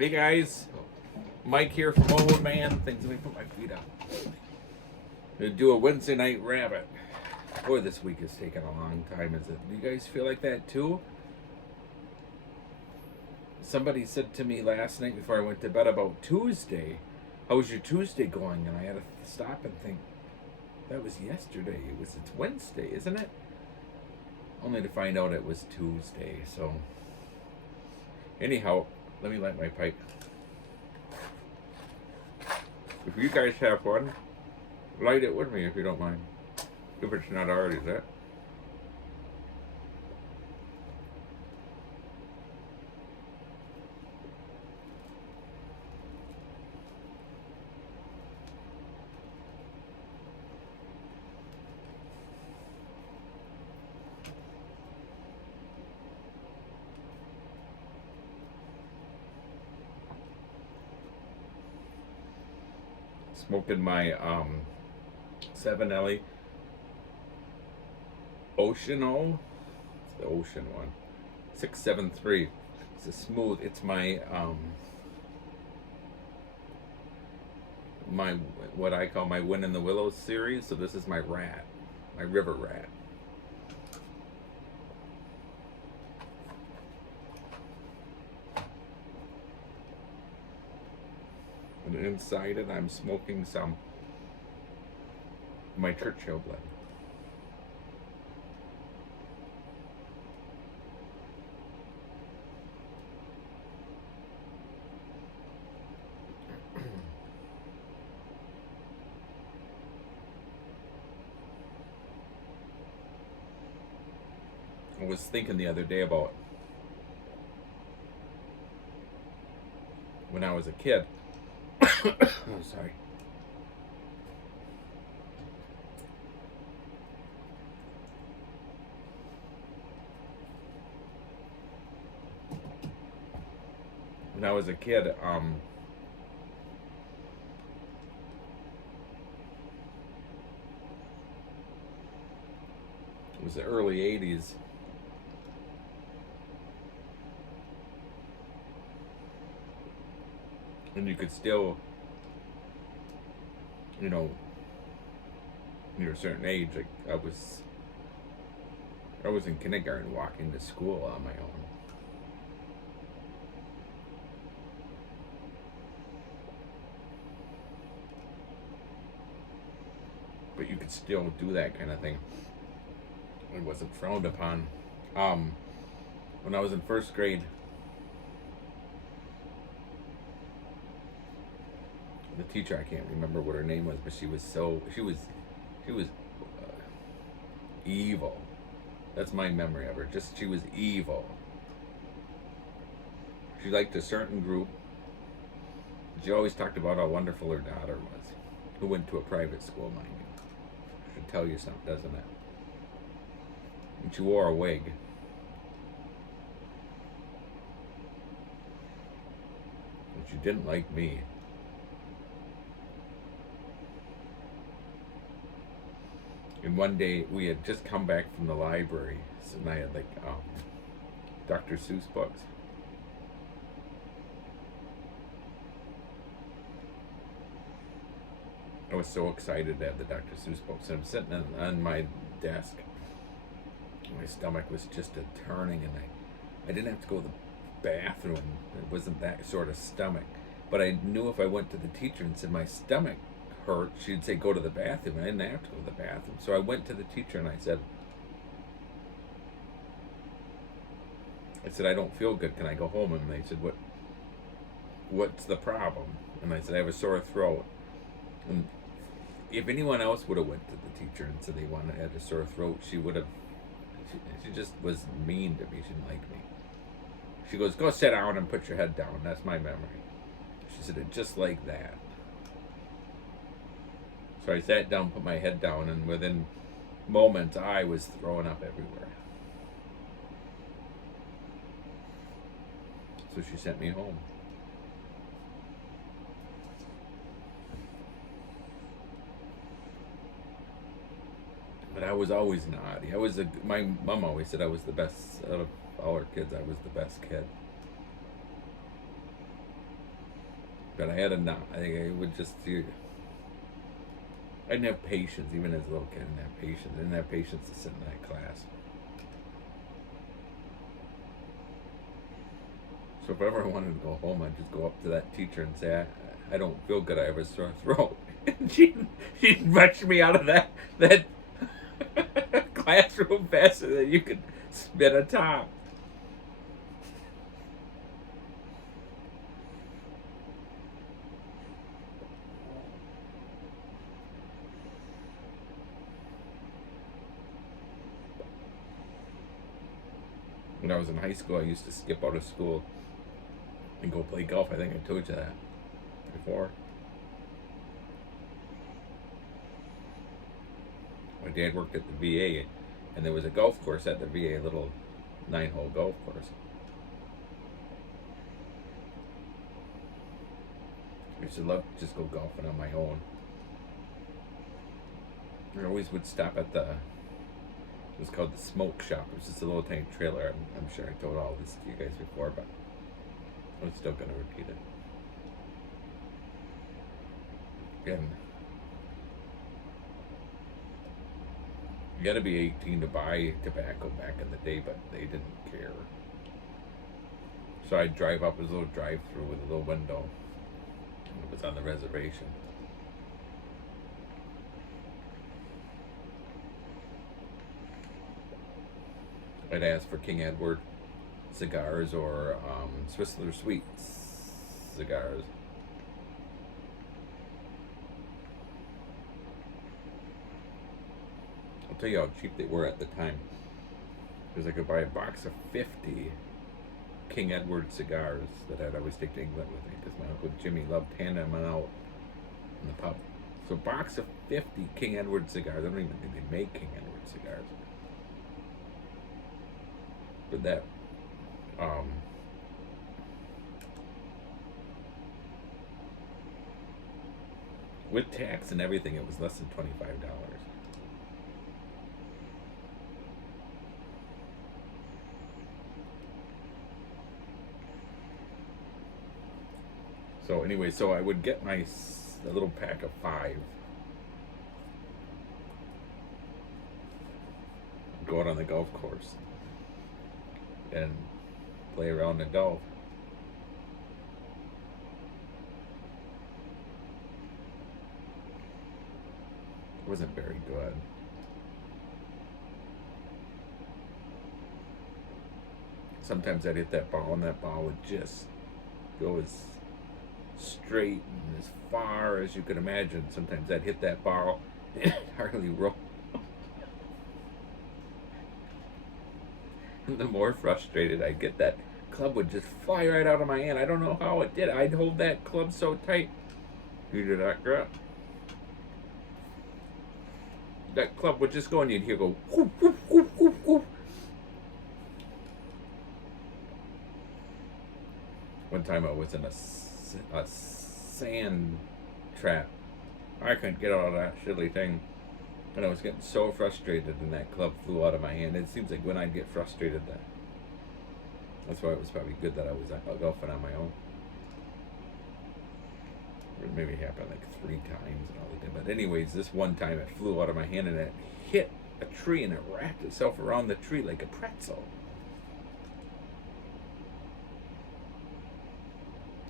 Hey guys, Mike here from Old Man. Things. Let me put my feet up. Gonna do a Wednesday Night Rabbit. Boy, this week is taking a long time, is it? Do you guys feel like that too? Somebody said to me last night before I went to bed about Tuesday. How was your Tuesday going? And I had to stop and think, that was yesterday. It's Wednesday, isn't it? Only to find out it was Tuesday. So, anyhow, let me light my pipe. If you guys have one, light it with me if you don't mind. If it's not already lit. Smoking my 7LE Ocean O. It's the Ocean one. 673. It's a smooth. It's my my what I call my Wind in the Willows series. So this is my rat, my river rat. And inside it, I'm smoking some my Churchill blend. I was thinking the other day about when I was a kid. Oh, sorry. When I was a kid, it was the early 80s. And you could still, you know, when you're a certain age, like I was in kindergarten walking to school on my own. But you could still do that kind of thing. It wasn't frowned upon. When I was in first grade, the teacher, I can't remember what her name was, but she was evil. That's my memory of her. Just, she was evil. She liked a certain group. She always talked about how wonderful her daughter was, who went to a private school, mind you. Should tell you something, doesn't it? And she wore a wig. And she didn't like me. And one day we had just come back from the library, and I had like Dr. Seuss books. I was so excited to have the Dr. Seuss books. And I'm sitting on my desk. My stomach was just a turning, and I didn't have to go to the bathroom. It wasn't that sort of stomach. But I knew if I went to the teacher and said my stomach hurt, she'd say go to the bathroom. I didn't have to go to the bathroom. So I went to the teacher and I said, I don't feel good. Can I go home? And they said, what's the problem? And I said, I have a sore throat. And if anyone else would have went to the teacher and said they had a sore throat, she would have. She just was mean to me. She didn't like me. She goes, go sit down and put your head down. That's my memory. She said it just like that. So I sat down, put my head down, and within moments I was throwing up everywhere. So she sent me home. But I was always naughty. My mom always said I was the best out of all her kids. I was the best kid. But I had enough. I think I would just do. I didn't have patience, even as a little kid. I didn't have patience. I didn't have patience to sit in that class. So if ever I wanted to go home, I'd just go up to that teacher and say, I don't feel good. I have a sore throat. And she'd rush me out of that classroom faster than you could spin a top. When I was in high school, I used to skip out of school and go play golf. I think I told you that before. My dad worked at the VA, and there was a golf course at the VA, a little 9-hole golf course. I used to love to just go golfing on my own. I always would stop at it was called the Smoke Shop. It was just a little tiny trailer. I'm sure I told all this to you guys before, but I'm still going to repeat it. And you got to be 18 to buy tobacco back in the day, but they didn't care. So I'd drive up, it was a little drive-through with a little window. And it was on the reservation. I'd ask for King Edward cigars or Swizzler Sweets cigars. I'll tell you how cheap they were at the time. Because I could buy a box of 50 King Edward cigars that I'd always take to England with me because my Uncle Jimmy loved handing them out in the pub. So a box of 50 King Edward cigars. I don't even think they make King Edward cigars. But that with tax and everything, it was less than $25. So anyway, so I would get a little pack of 5. Go out on the golf course and play around the golf. It wasn't very good. Sometimes I'd hit that ball and that ball would just go as straight and as far as you could imagine. Sometimes I'd hit that ball and it'd hardly roll. The more frustrated I get, that club would just fly right out of my hand. I don't know how it did. I'd hold that club so tight. You do that, girl. That club would just go and you'd hear go whoop, whoop, whoop, whoop, whoop. One time I was in a sand trap. I couldn't get out of that shitty thing. And I was getting so frustrated, and that club flew out of my hand. It seems like when I get frustrated, that's why it was probably good that I was golfing on my own. It maybe happened like 3 times and all that. But anyways, this one time it flew out of my hand and it hit a tree and it wrapped itself around the tree like a pretzel.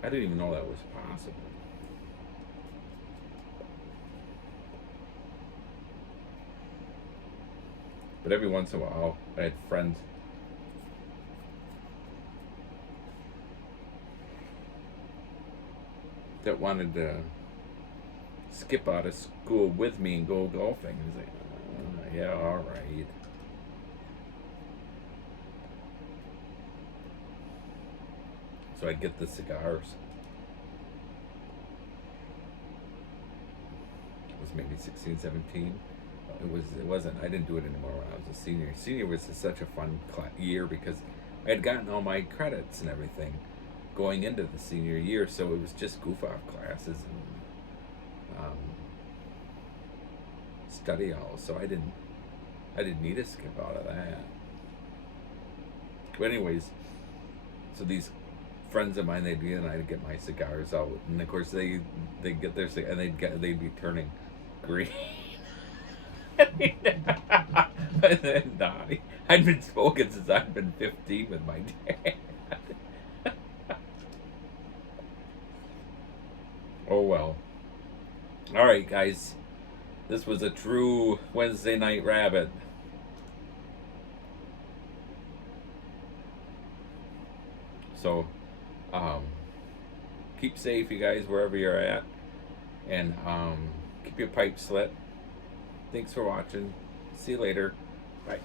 I didn't even know that was possible. But every once in a while, I had friends that wanted to skip out of school with me and go golfing. I was like, yeah, all right. So I'd get the cigars. It was maybe 16, 17. It wasn't, I didn't do it anymore when I was a senior. Senior was such a fun year because I had gotten all my credits and everything going into the senior year, so it was just goof-off classes and study halls, so I didn't need to skip out of that. But anyways, so these friends of mine, I'd get my cigars out, and of course they get their and they'd be turning green. And then I'd been smoking since I'd been 15 with my dad. Oh well. All right, guys. This was a true Wednesday Night Rabbit. So, keep safe, you guys, wherever you're at, and keep your pipe slit. Thanks for watching. See you later. Bye.